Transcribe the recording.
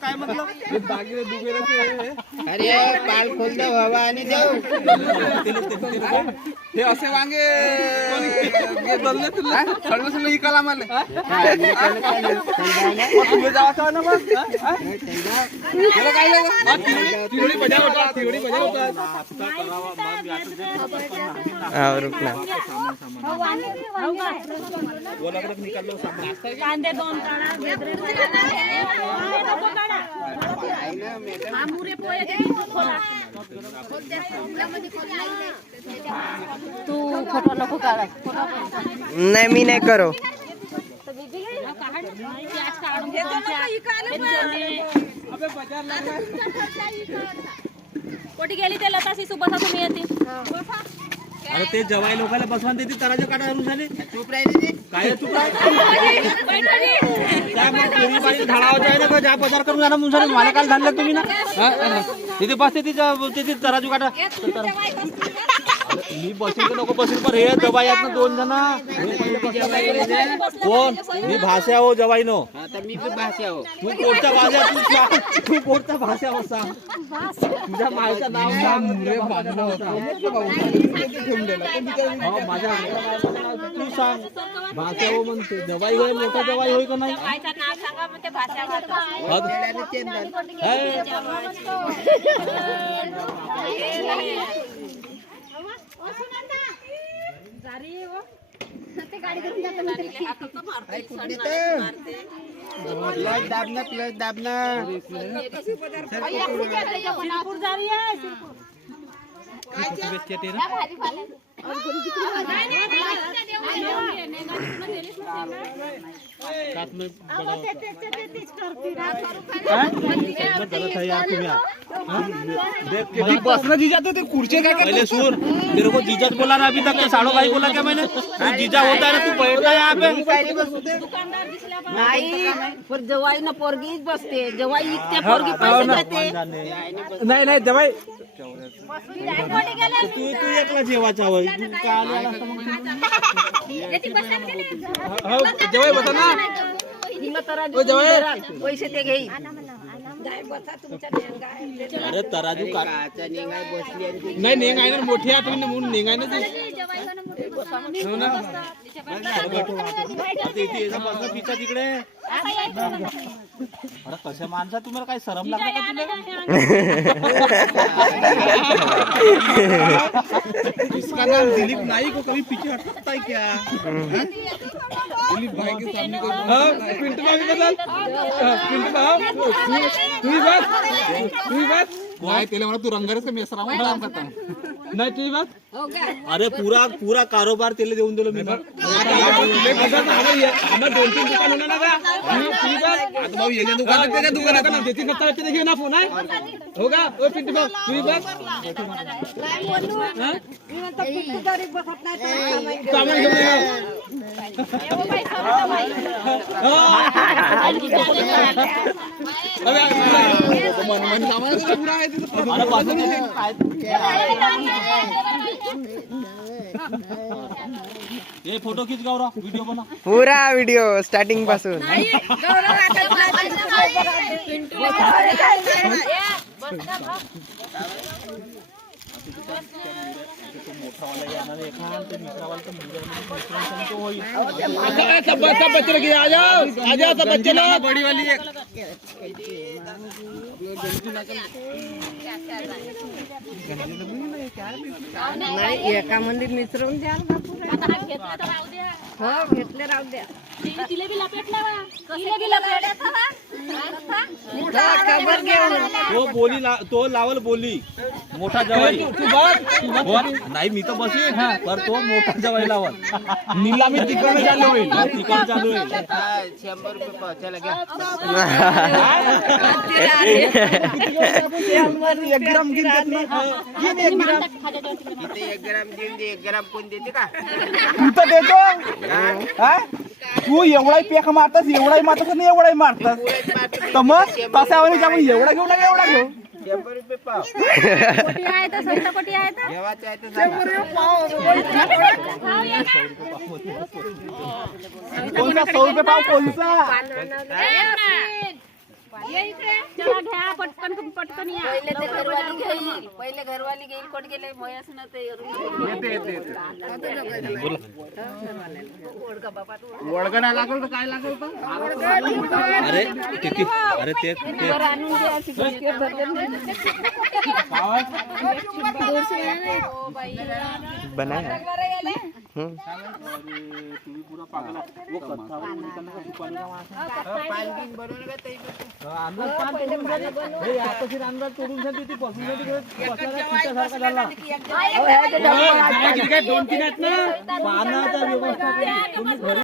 काय म्हटलं अरे पाल खोल दो बाबा आणि देऊ हे असे वांगे दल्ले तुला सर्वसला इकाला मला तुम्ही जावा ना मग मला काय लागलं तिवडी बजा होता तिवडी बजा होता हां रुकना बोलाकडे निकालो सामान कांदे 2 काढा बेदरे काढा आमुरे पोहे खोला तू फोटो नको काढा नाही मी नाही करो कोटी गेली ते लता शिसू बसा तुम्ही येते अरे ते जवाई लोकांना बसवान देते तराच्या काटा अनुसारे चूप राहिली काय चूप झाडावर आहे ना का ज्या पदार करून जाणार मुंसाने मला काल धानलं तुम्ही ना तिथे बसते तिथे तराजू काटा मी बसेल तर नको बसेल पण हे जवाई आहेत ना 2 जण कोण मी भाषा हो जवाई नो आता मी पण भाषा हो तू कोणता भाषा तू कोणता भाषा हो सांग तुझ्या मायचं नाव माझ्या तू सांग भाषा हो म्हणते जवाई होय मोठा जवाई होय का नाही प्लस दाबना जीजा तो कुर्सी क्या पहले सुन तेरे को जीजा बोला ना अभी तक साड़ो भाई बोला क्या मैंने तू जीजा होता है ना तू बैठता है यहाँ पे नाही पर जवाई ना पोरगीच बसते जवाई इतके पोरगी पैसे देते नाही नाही जवाई तू एकला जेवायचा वय तू काय आला जवाई बसा ना पैसे ते घेई अरे तराजू काट नाही नेंग आहे ना मोठी आहे तुम्ही म्हणून नेंग आहे ना पिचा तिकडे अरे कशा माणसा तुम्हाला काय शरम लागला का तुला इसका नाम दिलीप नाईक को कभी पीछे हटता है क्या दिलीप भाई के सामने कोई पिंटू भाई बदल पिंटू भाई तू ही बात काय तेला म्हणा तू रंगारच का मेसरा म्हणून काम करता नाही तुझी बात अरे पूरा कारोबार तेले देऊन दिलो मी आम्हाला 2-3 दुकान होणार ना का तुझी बात आता भाऊ येण्या दुकानात त्याच्या दुकानात ना त्याची सत्ता ते घेऊन फोन आहे हो का ओ पिंटू भाऊ तुझी बात सामान घेऊन ये मन सामान पुरा आहे अरे बाजूने ये फोटो खींच गौरव वीडियो बना पूरा व्हिडिओ स्टार्टिंग पासून सब बच्चे लोग आ जाओ सब बच्चे लोग बड़ी वाली नाही एका मंदिर मिसळून द्याल ना हो घेतले राहू द्या तिले बी लपेटला खबर घेऊन तो बोली तो लावल बोली मोठा जवाई नाही मी तर बसेन पर तो मोठा जवाई लावल नीलामी तिकडे चालू होईल तिकडे चालू होईल 100 रुपये पोहोचायला घ्या एक ग्राम गिनतात ना गिन 1 ग्राम इथे 1 ग्राम देऊन दे 1 ग्राम कोण देते का तू तर देतो हा तू एवढाही पेख मारतास एवढाही मारतास आणि एवढाही मारतास तर मग तसा एवढा घेऊ ना एवढा घेऊ 100 पाव कोटी आहे तर संत कोटी आहे तर जेवायचं आहे तर सांगा. कोणता 100 रुपये पाव कोणता ये इकडे चला घ्या पटकन पटकन या पहिले ते घरवाली घेईल पहिले घरवाली घेईल कोण गेले मयस ना ते वडगं नाही लागल तर काय लागल तर अरे अरे ते आणून द्या चिकन बनाया पालखी बनवून का ताई? दोन तीन आहेत ना पानाचा व्यवस्था